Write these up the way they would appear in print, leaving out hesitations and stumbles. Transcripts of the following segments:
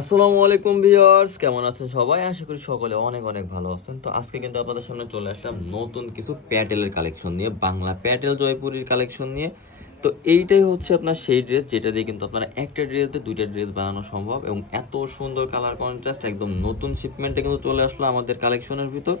আসসালামু আলাইকুম ভিউয়ার্স, কেমন আছেন সবাই? আশা করি সকলে অনেক অনেক ভালো আছেন। তো আজকে কিন্তু আপনাদের সামনে চলে আসলাম নতুন কিছু প্যাটেলের কালেকশন নিয়ে, বাংলা প্যাটেল জয়পুরীর কালেকশন নিয়ে। তো এইটাই হচ্ছে আপনার সেই ড্রেস যেটা দিয়ে কিন্তু আপনারা একটা ড্রেস দিয়ে দুইটা ড্রেস বানানো সম্ভব, এবং এত সুন্দর কালার কন্ট্রাস্ট, একদম নতুন শিপমেন্টে কিন্তু চলে আসলো আমাদের কালেকশনের ভিতর।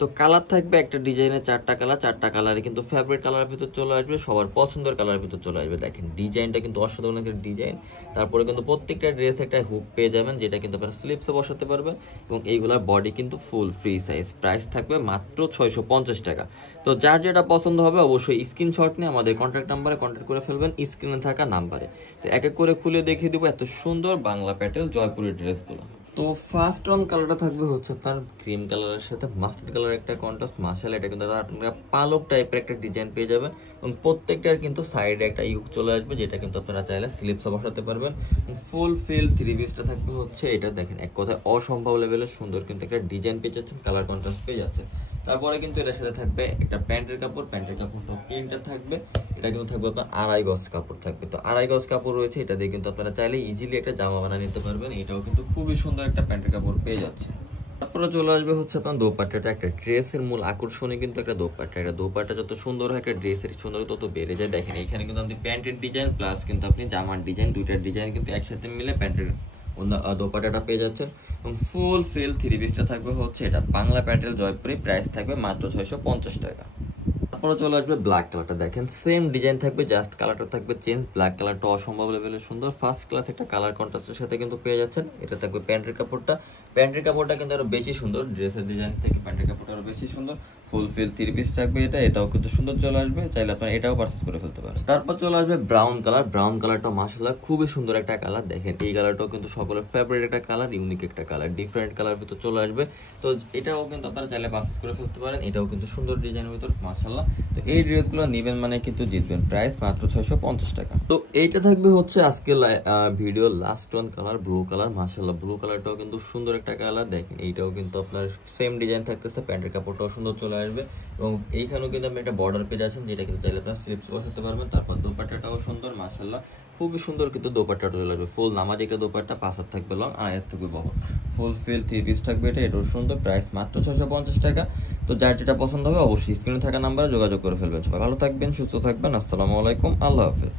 তো কালার থাকবে একটা ডিজাইনের চারটা কালারে কিন্তু ফেভারিট কালারের ভিতর চলে আসবে, সবার পছন্দের কালারের ভিতর চলে আসবে। দেখেন ডিজাইনটা কিন্তু অসাধারণ একটা ডিজাইন। তারপরে কিন্তু প্রত্যেকটা ড্রেস একটা হুক পেয়ে যাবেন, যেটা কিন্তু আপনারা স্লিপসে বসাতে পারবেন, এবং এইগুলার বডি কিন্তু ফুল ফ্রি সাইজ। প্রাইস থাকবে মাত্র 650 টাকা। তো যার যেটা পছন্দ হবে অবশ্যই স্ক্রিনশট নিয়ে আমাদের কন্ট্যাক্ট নাম্বারে কন্ট্যাক্ট করে ফেলবেন, স্ক্রিনে থাকা নাম্বারে। তো এক এক করে খুলে দেখিয়ে দেবো এত সুন্দর বাংলা প্যাটেল জয়পুরি ড্রেসগুলো। তো ফার্স্ট অন কালারটা থাকবে হচ্ছে আপনার ক্রিম কালারের সাথে মাস্টার্ড কালারের একটা কন্ট্রাস্ট। মাশাআল্লাহ, এটা কিন্তু আপনারা পালক টাইপের একটা ডিজাইন পেয়ে যাবেন, এবং প্রত্যেকটার কিন্তু সাইডে একটা ইউক চলে আসবে, যেটা কিন্তু আপনারা চাইলে স্লিপসও বসাতে পারবেন। ফুল ফিল থ্রি পিসটা থাকবে হচ্ছে এটা। দেখেন এক কথায় অসম্ভব লেভেলের সুন্দর কিন্তু একটা ডিজাইন পেয়ে যাচ্ছেন, কালার কন্ট্রাস্ট পেয়ে যাচ্ছে। তারপরে কিন্তু এটার সাথে থাকবে একটা প্যান্টের কাপড়টা প্রিন্টটা থাকবে। এটা কিন্তু থাকবে আপনার আড়াই গজ কাপড় থাকবে। তো আড়াই গজ কাপড় রয়েছে, এটা দিয়ে কিন্তু আপনারা চাইলে ইজিলি একটা জামা বানিয়ে নিতে পারবেন। এটাও কিন্তু খুবই সুন্দর একটা প্যান্টের কাপড় পেয়ে যাচ্ছে। তারপরে চলে আসবে হচ্ছে আপনার দোপাট্টাটা। একটা ড্রেসের মূল আকর্ষণে কিন্তু একটা দোপাট্টা। এটা দোপাট্টা যত সুন্দর হয় একটা ড্রেসের সুন্দর তত বেড়ে যায়। দেখেন এখানে কিন্তু আপনি প্যান্টের ডিজাইন প্লাস কিন্তু আপনি জামার ডিজাইন, দুইটার ডিজাইন কিন্তু একসাথে মিলে প্যান্টের দোপাট্টাটা পেয়ে যাচ্ছেন। এবং ফুল ফিল থ্রি পিসটা থাকবে হচ্ছে এটা বাংলা প্যাটেল জয়পুরি। প্রাইস থাকবে মাত্র 650 টাকা। তারপরে চলে আসবে ব্ল্যাক কালারটা। দেখেন সেম ডিজাইন থাকবে, জাস্ট কালারটা থাকবে চেঞ্জ। ব্ল্যাক কালারটা অসম্ভব লেভেলের সুন্দর, ফার্স্ট ক্লাস একটা কালার কন্ট্রাস্টের সাথে কিন্তু পেয়ে যাচ্ছেন। এটা থাকবে প্যান্টের কাপড়টা কিন্তু আরো বেশি সুন্দর, ড্রেসের ডিজাইন থেকে প্যান্টের কাপড়টা আরো বেশি সুন্দর। ফুল ফিল থ্রি পিস থাকবে এটা, এটাও কিন্তু সুন্দর চলে আসবে, চাইলে আপনারা এটাও পারচেজ করে ফেলতে পারেন। তারপর চলে আসবে ব্রাউন কালারটা। মাশাআল্লাহ খুবই সুন্দর একটা কালার। দেখেন এই কালারটাও কিন্তু সকলের ফেভারিট একটা কালার, ইউনিক একটা কালার, ডিফারেন্ট কালার ভিতর চলে আসবে। তো এটাও কিন্তু আপনারা চাইলে পারচেজ করে ফেলতে পারেন, এটাও কিন্তু সুন্দর ডিজাইনের ভিতর মাশাআল্লাহ। তো এই ড্রেসগুলো নেবেন মানে কিন্তু জিতবেন। প্রাইস মাত্র 650 টাকা। তো এইটা থাকবে হচ্ছে আজকে video last one colour, blue colour. মাশাআল্লাহ ব্লু কালারটাও কিন্তু সুন্দর একটা কালার। দেখেন এইটাও কিন্তু আপনার সেম ডিজাইন থাকতেছে, প্যান্টের কাপড়টাও সুন্দর চলে আসবে, এবং এইখানেও কিন্তু আপনি একটা বর্ডার পেয়ে যাচ্ছেন, যেটা কিন্তু চাইলে আপনার স্লিপস বসাতে পারবেন। তারপর দোপাট্টাটাও সুন্দর মাশাআল্লাহ, খুবই সুন্দর কিন্তু দোপাট্টাটা চলে আসবে। ফুল নামাজি একটা দোপাট্টা, 5 হাত থাকবে লং আর এর থাকবে বহর। ফুল ফিল থ্রি পিস থাকবে এটা, এটাও সুন্দর। প্রাইস মাত্র 650 টাকা। তো যার যেটা পছন্দ হবে অবশ্যই স্ক্রিনে থাকা নাম্বারে যোগাযোগ করে ফেলবেন। সবাই ভালো থাকবেন, সুস্থ থাকবেন। আসসালামু আলাইকুম, আল্লাহ হাফেজ।